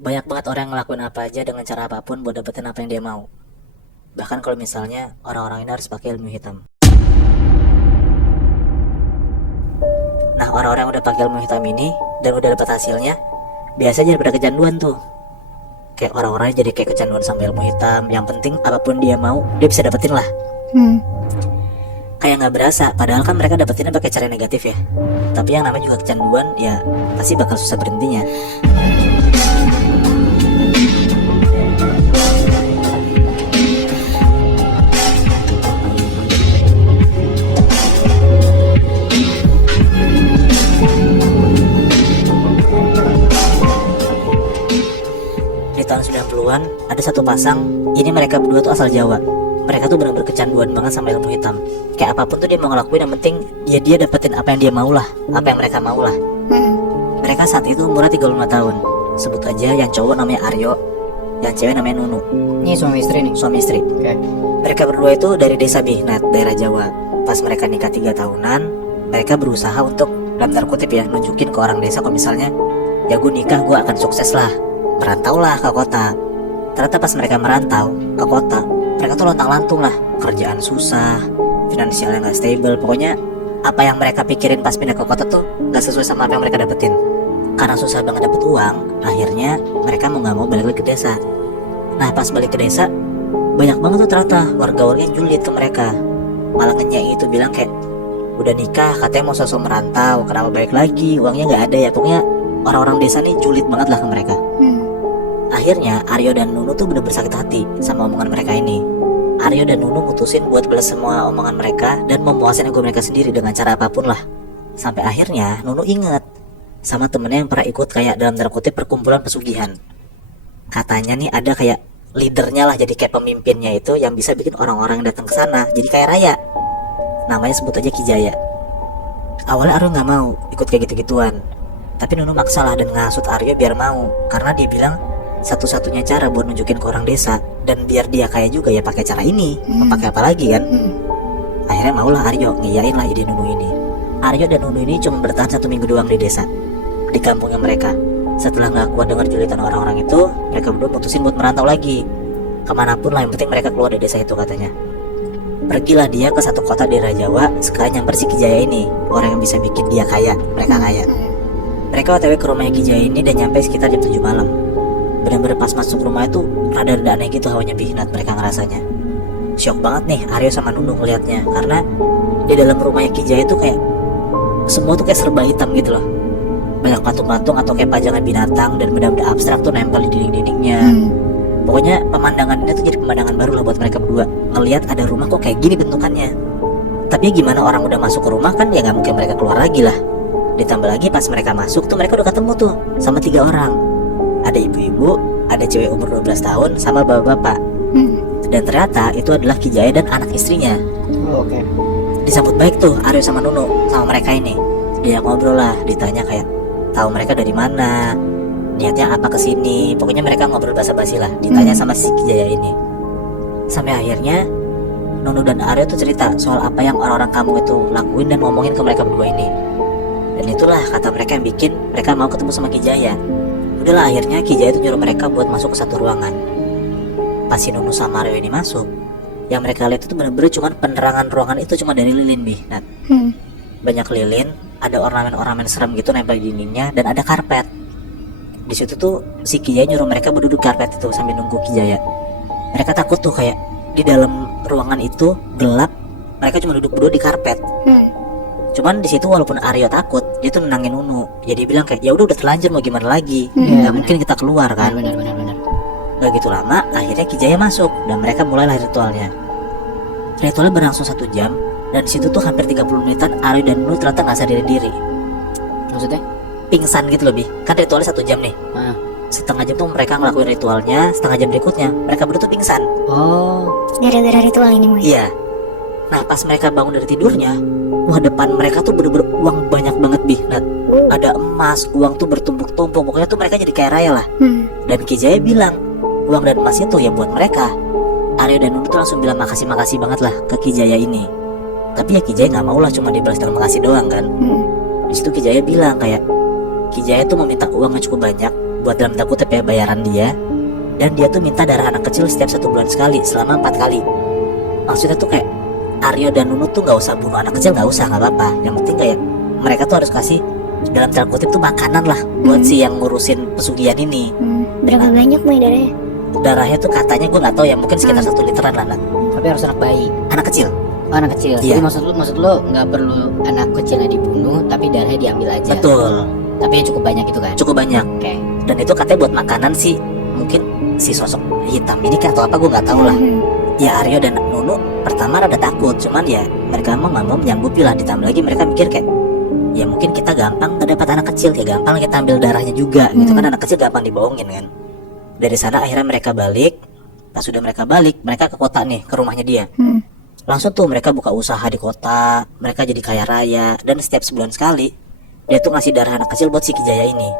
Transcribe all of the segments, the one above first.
Banyak banget orang yang ngelakuin apa aja dengan cara apapun buat dapetin apa yang dia mau. Bahkan kalau misalnya orang-orang ini harus pakai ilmu hitam. Nah, orang-orang yang udah pakai ilmu hitam ini dan udah dapet hasilnya, biasanya daripada kecanduan tuh. Kayak orang-orangnya jadi kayak kecanduan sama ilmu hitam. Yang penting apapun dia mau, dia bisa dapetin lah. Kayak nggak berasa, padahal kan mereka dapetinnya pakai cara negatif ya. Tapi yang namanya juga kecanduan, ya pasti bakal susah berhentinya. Di tahun 90-an ada satu pasang, ini mereka berdua tuh asal Jawa. Mereka tuh benar-benar kecanduan banget sama ilmu hitam. Kayak apapun tuh dia mau ngelakuin, yang penting ya dia dapetin apa yang dia mau lah, apa yang mereka mau lah. Mereka saat itu umurnya 35 tahun. Sebut aja yang cowok namanya Aryo, yang cewek namanya Nunu. Ini suami istri nih. Suami istri. Oke. Mereka berdua itu dari desa Bihnat, daerah Jawa. Pas mereka nikah 3 tahunan, mereka berusaha untuk, dalam tanda kutip ya, nunjukin ke orang desa kalau misalnya ya gue nikah gue akan sukses lah, merantau lah ke kota. Ternyata pas mereka merantau ke kota, mereka tuh lontang-lantung lah, kerjaan susah, finansialnya nggak stable. Pokoknya apa yang mereka pikirin pas pindah ke kota tuh nggak sesuai sama apa yang mereka dapetin. Karena susah banget dapet uang, akhirnya mereka mau nggak mau balik lagi ke desa. Nah pas balik ke desa, banyak banget tuh ternyata warga-warga yang julid ke mereka. Malah ngenyek itu bilang kayak, udah nikah katanya mau sosok merantau, kenapa balik lagi, uangnya nggak ada ya. Pokoknya orang-orang desa nih julid banget lah ke mereka. Akhirnya Aryo dan Nunu tuh bener-bener sakit hati sama omongan mereka ini. Aryo dan Nunu mutusin buat balas semua omongan mereka dan memuasin ego mereka sendiri dengan cara apapun lah. Sampai akhirnya Nunu inget sama temennya yang pernah ikut kayak dalam tanda kutip perkumpulan pesugihan. Katanya nih ada kayak leadernya lah, jadi kayak pemimpinnya itu yang bisa bikin orang-orang yang datang ke sana jadi kayak raya. Namanya sebut aja Kijaya. Awalnya Aryo nggak mau ikut kayak gitu-gituan, tapi Nunu maksa lah dan ngasut Aryo biar mau, karena dia bilang satu-satunya cara buat nunjukin ke orang desa dan biar dia kaya juga ya pakai cara ini. Mau pakai apa lagi kan? Akhirnya maulah Aryo ngiyain lah ide Nunu ini. Aryo dan Nunu ini cuma bertahan 1 minggu doang di desa, di kampungnya mereka. Setelah nggak kuat dengar julitan orang-orang itu, mereka berdua mutusin buat merantau lagi kemanapun lah, yang penting mereka keluar dari desa itu katanya. Pergilah dia ke satu kota di daerah Jawa, sekalian nyamper si Kijaya ini, orang yang bisa bikin dia kaya, mereka kaya. Mereka OTW ke rumahnya Kijaya ini dan nyampe sekitar jam 7 malam. Benar-benar pas masuk rumah itu rada-rada aneh gitu hawanya Bihnat mereka ngerasanya. Syok banget nih Aryo sama Nunu ngeliatnya, karena di dalam rumahnya Kijaya itu kayak semua tuh kayak serba hitam gitu loh. Banyak patung-patung atau kayak pajangan binatang dan benda-benda abstrak tuh nempel di dinding-dindingnya. Pokoknya pemandangan ini tuh jadi pemandangan baru lah buat mereka berdua. Ngelihat ada rumah kok kayak gini bentukannya. Tapi gimana orang udah masuk ke rumah kan ya nggak mungkin mereka keluar lagi lah. Ditambah lagi pas mereka masuk tuh mereka udah ketemu tuh sama 3 orang. Ada ibu-ibu, ada cewek umur 12 tahun, sama bapak-bapak. Dan ternyata itu adalah Kijaya dan anak istrinya. Oke. Disambut baik tuh Aryo sama Nunu sama mereka ini. Dia ngobrol lah, ditanya kayak tahu mereka dari mana, niatnya apa kesini. Pokoknya mereka ngobrol basa-basi lah, ditanya sama si Kijaya ini. Sampai akhirnya Nunu dan Aryo tuh cerita soal apa yang orang-orang kampung itu lakuin dan ngomongin ke mereka berdua ini. Dan itulah kata mereka yang bikin mereka mau ketemu sama Kijaya. Udahlah akhirnya Kijaya itu nyuruh mereka buat masuk ke satu ruangan. Pas si Nunu sama Aryo ini masuk, yang mereka lihat itu bener-bener cuman penerangan ruangan itu cuma dari lilin Bihnat. Banyak lilin, ada ornamen-ornamen serem gitu nempel di dindingnya, dan ada karpet. Di situ tuh si Kijaya nyuruh mereka berduduk karpet itu sambil nunggu Kijaya. Mereka takut tuh kayak di dalam ruangan itu gelap, mereka cuma duduk berdua di karpet. Cuman di situ walaupun Aryo takut, dia tuh nenangin Nunu. Jadi dia bilang kayak ya udah terlanjur mau gimana lagi, nggak mungkin kita keluar kan. Benar. Gak gitu lama, akhirnya Kijaya masuk dan mereka mulailah ritualnya. Ritualnya berlangsung 1 jam, dan di situ tuh hampir 30 menitan Aryo dan Nunu ternyata nggak sadar diri. Maksudnya? Pingsan gitu lebih, kan ritualnya 1 jam nih. Setengah jam tuh mereka ngelakuin ritualnya, setengah jam berikutnya mereka berdua tuh pingsan. Oh. Gara-gara ritual ini Moy. Iya. Nah pas mereka bangun dari tidurnya, wah depan mereka tuh bener-bener uang banyak banget Bihnat. Ada emas, uang tuh bertumpuk-tumpuk. Pokoknya tuh mereka jadi kaya raya lah. Dan Kijaya bilang uang dan emas itu ya buat mereka. Aryo dan Nunu tuh langsung bilang makasih banget lah ke Kijaya ini. Tapi ya Kijaya nggak mau lah cuma dibalas dengan makasih doang kan. Di situ Kijaya bilang kayak Kijaya tuh meminta uang yang cukup banyak buat dalam tanda kutip ya bayaran dia. Dan dia tuh minta darah anak kecil setiap 1 bulan sekali selama 4 kali. Maksudnya tuh kayak Aryo dan Nunu tuh gak usah bunuh anak kecil, gak usah, gak apa-apa. Yang penting kayak mereka tuh harus kasih dalam tanda kutip tuh makanan lah buat si yang ngurusin pesugihan ini. Berapa banyak Boy darahnya? Darahnya tuh katanya gue gak tahu ya, mungkin sekitar 1 literan lah Nat. Tapi harus anak bayi. Anak kecil. Oh, anak kecil. Iya. Jadi maksud lo nggak perlu anak kecilnya dibunuh, tapi darahnya diambil aja. Betul. Tapi yang cukup banyak itu kan. Cukup banyak. Oke. Dan itu katanya buat makanan sih. Mungkin si sosok hitam ini kayak atau apa gue nggak tahu lah. Ya Aryo dan Nunu pertama rada takut, cuman ya mereka emang nggak mau menyanggupi lah. Ditambah lagi mereka mikir kayak ya mungkin kita gampang dapat anak kecil, ya gampang kita ambil darahnya juga gitu kan, anak kecil gampang dibohongin kan. Dari sana akhirnya mereka balik. Pas sudah mereka balik, mereka ke kota nih, ke rumahnya dia. Langsung tuh mereka buka usaha di kota, mereka jadi kaya raya. Dan setiap sebulan sekali dia tuh ngasih darah anak kecil buat si Kijaya ini.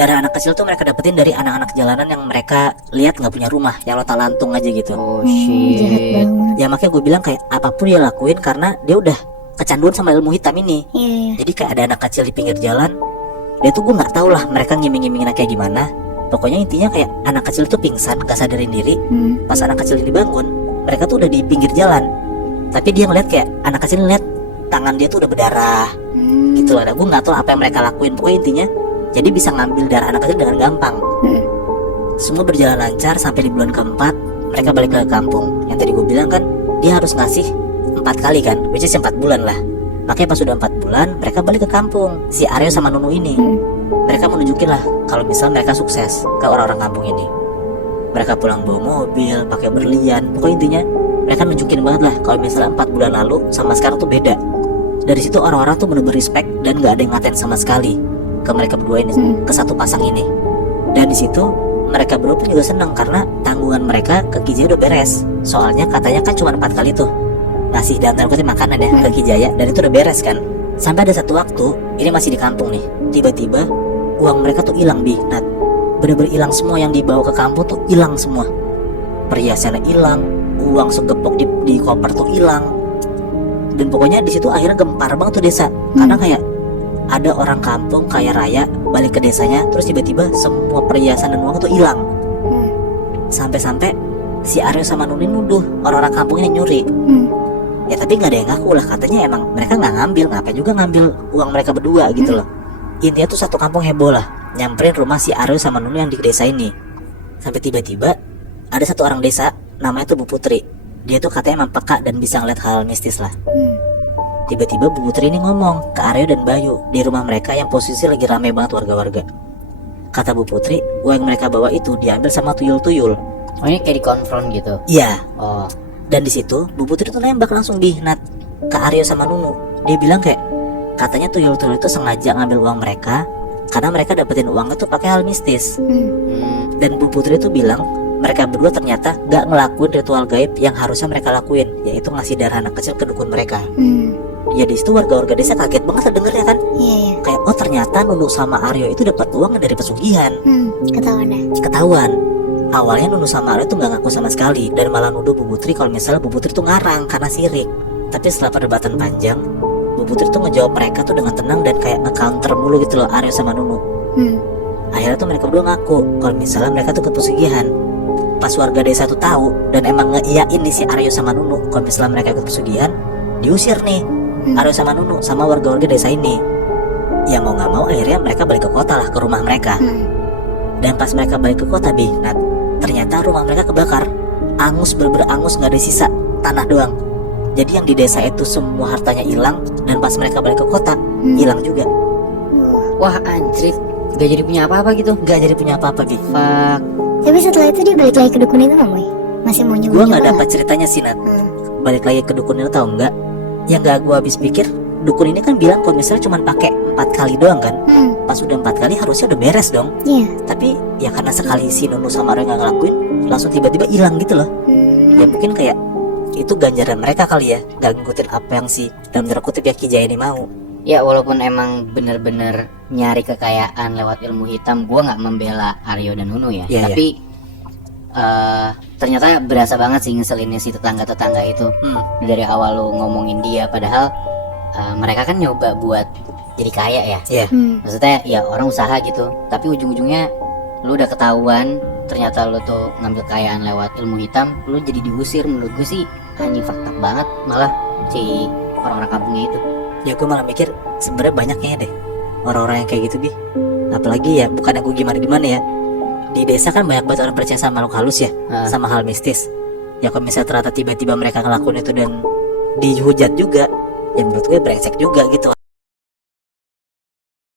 Darah anak kecil tuh mereka dapetin dari anak-anak jalanan yang mereka lihat nggak punya rumah, yang lontar lantung aja gitu. Oh Jahat shit. banget. Ya makanya gue bilang kayak apapun dia lakuin karena dia udah kecanduan sama ilmu hitam ini. Iya. Jadi kayak ada anak kecil di pinggir jalan, dia tuh gue nggak tahu lah mereka ngiming-ngimingin kayak gimana. Pokoknya intinya kayak anak kecil tuh pingsan, gak sadarin diri. Pas anak kecil ini bangun, mereka tuh udah di pinggir jalan. Tapi dia ngeliat kayak anak kecil ngeliat tangan dia tuh udah berdarah gitu loh. Gue nggak tahu apa yang mereka lakuin. Pokoknya intinya jadi bisa ngambil darah anak kecil dengan gampang. Semua berjalan lancar sampai di bulan keempat mereka balik ke kampung. Yang tadi gue bilang kan dia harus ngasih 4 kali kan, which is 4 bulan lah. Makanya pas sudah 4 bulan mereka balik ke kampung, si Aryo sama Nunu ini. Mereka menunjukin lah kalau misal mereka sukses ke orang-orang kampung ini. Mereka pulang bawa mobil, pakai berlian. Pokoknya intinya mereka nunjukin banget lah kalau misalnya 4 bulan lalu sama sekarang tuh beda. Dari situ orang-orang tuh bener-bener respect dan gak ada yang ngatain sama sekali ke mereka berdua ini, ke satu pasang ini. Dan di situ mereka berdua pun juga senang karena tanggungan mereka ke Kijaya udah beres. Soalnya katanya kan cuma 4 kali tuh ngasih dalam tanda kutip makanan ya ke Kijaya, dan itu udah beres kan. Sampai ada satu waktu, ini masih di kampung nih, tiba-tiba uang mereka tuh hilang Bi, Nat. Bener-bener hilang semua, yang dibawa ke kampung tuh hilang semua. Perhiasannya hilang, uang segepok di koper tuh hilang. Dan pokoknya di situ akhirnya gempar banget tuh desa. Karena kayak ada orang kampung kaya raya balik ke desanya, terus tiba-tiba semua perhiasan dan uang tuh hilang. Sampai-sampai si Aryo sama Nunin nuduh orang-orang kampung ini nyuri. Ya tapi nggak ada yang ngaku lah, katanya emang mereka nggak ngambil, ngapain juga ngambil uang mereka berdua gitu loh. Intinya tuh satu kampung heboh lah, nyamperin rumah si Aryo sama Nunin yang di desa ini. Sampai tiba-tiba ada satu orang desa namanya tuh Bu Putri. Dia tuh katanya emang peka dan bisa ngeliat hal mistis lah. Tiba-tiba Bu Putri ini ngomong ke Aryo dan Bayu di rumah mereka yang posisi lagi rame banget warga-warga. Kata Bu Putri, uang yang mereka bawa itu diambil sama tuyul-tuyul. Oh ini kayak dikonfront gitu. Iya. Oh. Dan di situ Bu Putri tuh nembak langsung di Nat ke Aryo sama Nunu. Dia bilang kayak katanya tuyul-tuyul itu sengaja ngambil uang mereka karena mereka dapetin uang itu pakai hal mistis. Dan Bu Putri tuh bilang mereka berdua ternyata gak ngelakuin ritual gaib yang harusnya mereka lakuin, yaitu ngasih darah anak kecil ke dukun mereka. Ya di situ warga-warga desa kaget banget dengernya kan. Iya. Kayak oh ternyata Nunu sama Aryo itu dapat uang dari pesugihan. Ketahuan dah. Ketahuan. Awalnya Nunu sama Aryo tuh gak ngaku sama sekali dan malah nuduh Bu Putri kalau misalnya Bu Putri tuh ngarang karena sirik. Tapi setelah perdebatan panjang, Bu Putri tuh ngejawab mereka tuh dengan tenang dan kayak nge-counter mulu gitu loh Aryo sama Nunu. Akhirnya tuh mereka berdua ngaku kalau misalnya mereka tuh ke pesugihan. Pas warga desa tuh tahu dan emang ngeiyain nih si Aryo sama Nunu kalau misalnya mereka ikut pesugihan, diusir nih Aryo sama Nunu sama warga-warga desa ini. Ya mau nggak mau akhirnya mereka balik ke kota lah, ke rumah mereka. Dan pas mereka balik ke kota Nat, ternyata rumah mereka kebakar. Angus, bener-bener angus, nggak ada sisa, tanah doang. Jadi yang di desa itu semua hartanya hilang. Dan pas mereka balik ke kota hilang juga. Wah anjrit, gak jadi punya apa-apa gitu. Gak jadi punya apa-apa Bi. Fuck. Tapi setelah itu dia balik lagi ke dukun itu nggak Boy? Masih mau nyoba? Gue nggak dapat ceritanya sih Nat. Balik lagi ke dukun itu tau nggak? Yang gak gue habis pikir, dukun ini kan bilang kalau misalnya cuma pakai 4 kali doang kan. Pas udah 4 kali harusnya udah beres dong. Iya. Tapi ya karena sekali si Nunu sama Aryo nggak ngelakuin, langsung tiba-tiba hilang gitu loh. Ya mungkin kayak itu ganjaran mereka kali ya, nggak ngikutin apa yang si dalam tanda kutip ya Kijaya ini mau. Ya walaupun emang bener-bener nyari kekayaan lewat ilmu hitam, gua nggak membela Aryo dan Nunu ya. Iya, Tapi ternyata berasa banget sih ngeselinnya si tetangga-tetangga itu. Dari awal lu ngomongin dia, padahal mereka kan nyoba buat jadi kaya ya. Iya. Maksudnya ya orang usaha gitu, tapi ujung-ujungnya lu udah ketahuan ternyata lu tuh ngambil kekayaan lewat ilmu hitam, lu jadi diusir. Menurut gue sih anjing fakta banget malah si orang-orang kampungnya itu. Ya gue malah mikir sebenarnya banyaknya deh orang-orang yang kayak gitu, Bi. Apalagi ya bukan aku gimana-gimana ya, di desa kan banyak banget orang percaya sama makhluk halus ya, sama hal mistis. Ya kalau misalnya ternyata tiba-tiba mereka ngelakuin itu dan dihujat juga, ya menurut gue brengsek juga gitu